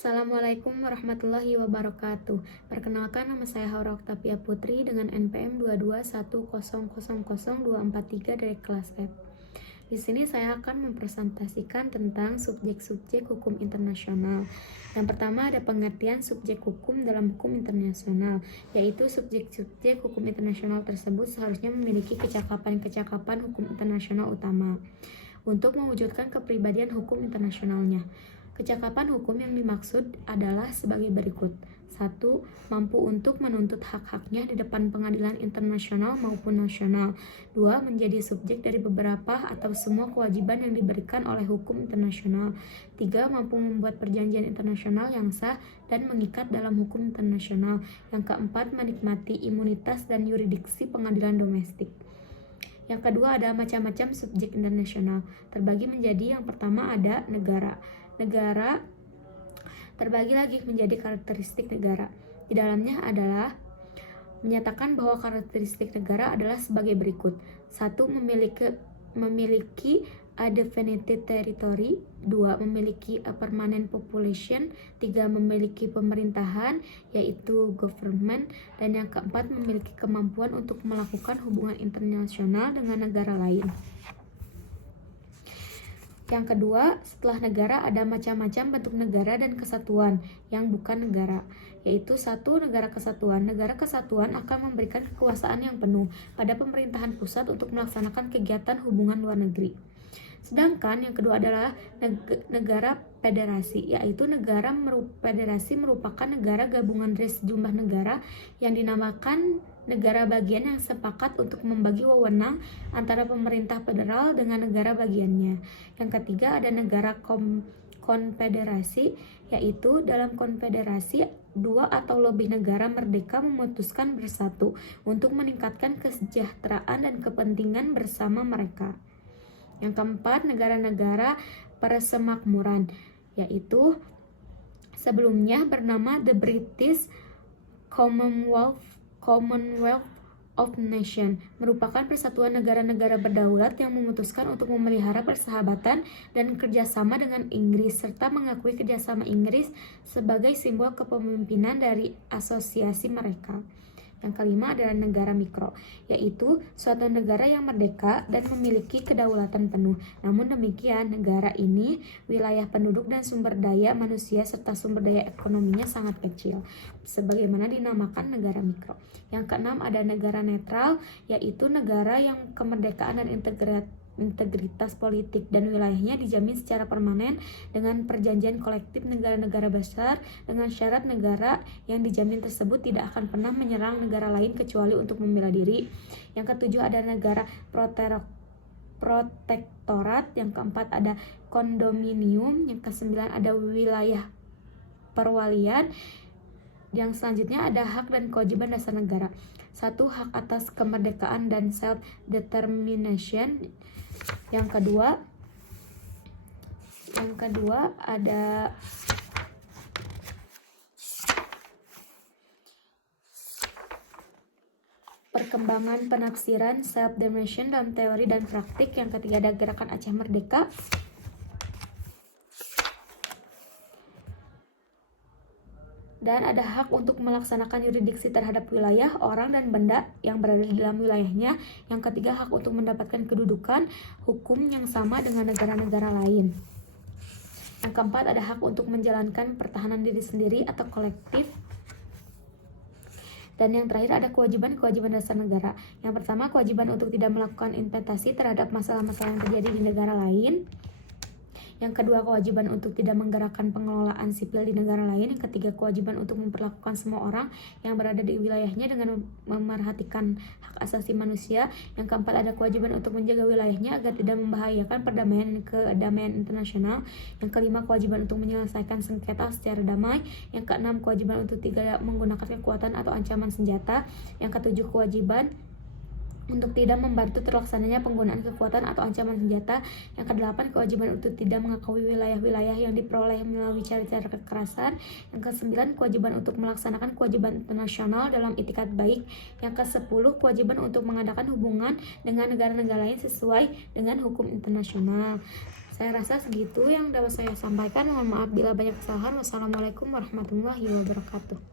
Assalamualaikum warahmatullahi wabarakatuh. Perkenalkan, nama saya Haura Oktavia Putri dengan NPM 221000243 dari kelas F. Di sini saya akan mempresentasikan tentang subjek-subjek hukum internasional. Yang pertama ada pengertian subjek hukum dalam hukum internasional, yaitu subjek-subjek hukum internasional tersebut seharusnya memiliki kecakapan-kecakapan hukum internasional utama untuk mewujudkan kepribadian hukum internasionalnya. Kecakapan hukum yang dimaksud adalah sebagai berikut. 1. Mampu untuk menuntut hak-haknya di depan pengadilan internasional maupun nasional. 2. Menjadi subjek dari beberapa atau semua kewajiban yang diberikan oleh hukum internasional. 3. Mampu membuat perjanjian internasional yang sah dan mengikat dalam hukum internasional. Yang keempat, menikmati imunitas dan yurisdiksi pengadilan domestik. Yang kedua ada macam-macam subjek internasional. Terbagi menjadi yang pertama ada negara. Negara terbagi lagi menjadi karakteristik negara. Di dalamnya adalah menyatakan bahwa karakteristik negara adalah sebagai berikut. 1. Memiliki a definite territory. 2. Memiliki a permanent population. 3. Memiliki pemerintahan, yaitu government. Dan yang keempat, memiliki kemampuan untuk melakukan hubungan internasional dengan negara lain. Yang kedua, setelah negara ada macam-macam bentuk negara dan kesatuan yang bukan negara, yaitu 1. Negara kesatuan. Negara kesatuan akan memberikan kekuasaan yang penuh pada pemerintahan pusat untuk melaksanakan kegiatan hubungan luar negeri. Sedangkan yang kedua adalah negara federasi, yaitu federasi merupakan negara gabungan dari sejumlah negara yang dinamakan negara bagian yang sepakat untuk membagi wewenang antara pemerintah federal dengan negara bagiannya. Yang ketiga ada negara konfederasi, yaitu dalam konfederasi 2 atau lebih negara merdeka memutuskan bersatu untuk meningkatkan kesejahteraan dan kepentingan bersama mereka. Yang keempat, negara-negara persemakmuran, yaitu sebelumnya bernama The British Commonwealth of Nations, merupakan persatuan negara-negara berdaulat yang memutuskan untuk memelihara persahabatan dan kerjasama dengan Inggris, serta mengakui kerjasama Inggris sebagai simbol kepemimpinan dari asosiasi mereka. Yang kelima adalah negara mikro, yaitu suatu negara yang merdeka dan memiliki kedaulatan penuh. Namun demikian, negara ini wilayah penduduk dan sumber daya manusia serta sumber daya ekonominya sangat kecil, sebagaimana dinamakan negara mikro. Yang keenam ada negara netral, yaitu negara yang kemerdekaan dan integritas politik dan wilayahnya dijamin secara permanen dengan perjanjian kolektif negara-negara besar, dengan syarat negara yang dijamin tersebut tidak akan pernah menyerang negara lain kecuali untuk membela diri. Yang ketujuh ada negara protektorat. Yang keempat ada kondominium. Yang kesembilan ada wilayah perwalian. Yang selanjutnya ada hak dan kewajiban dasar negara. 1. Hak atas kemerdekaan dan self-determination. Yang kedua ada perkembangan penafsiran self-determination dalam teori dan praktik. Yang ketiga ada gerakan Aceh Merdeka. Dan ada hak untuk melaksanakan yurisdiksi terhadap wilayah, orang, dan benda yang berada di dalam wilayahnya. Yang ketiga, hak untuk mendapatkan kedudukan hukum yang sama dengan negara-negara lain. Yang keempat, ada hak untuk menjalankan pertahanan diri sendiri atau kolektif. Dan yang terakhir ada kewajiban dasar negara. Yang pertama, kewajiban untuk tidak melakukan investasi terhadap masalah-masalah yang terjadi di negara lain. Yang kedua, kewajiban untuk tidak menggerakkan pengelolaan sipil di negara lain. Yang ketiga, kewajiban untuk memperlakukan semua orang yang berada di wilayahnya dengan memerhatikan hak asasi manusia. Yang keempat, ada kewajiban untuk menjaga wilayahnya agar tidak membahayakan perdamaian dan kedamaian internasional. Yang kelima, kewajiban untuk menyelesaikan sengketa secara damai. Yang keenam, kewajiban untuk tidak menggunakan kekuatan atau ancaman senjata. Yang ketujuh, kewajiban untuk tidak membantu terlaksananya penggunaan kekuatan atau ancaman senjata. Yang kedelapan, kewajiban untuk tidak mengakui wilayah-wilayah yang diperoleh melalui cara-cara kekerasan. Yang kesembilan, kewajiban untuk melaksanakan kewajiban internasional dalam itikat baik. Yang kesepuluh, kewajiban untuk mengadakan hubungan dengan negara-negara lain sesuai dengan hukum internasional. Saya rasa segitu yang dapat saya sampaikan. Mohon maaf bila banyak kesalahan. Wassalamualaikum warahmatullahi wabarakatuh.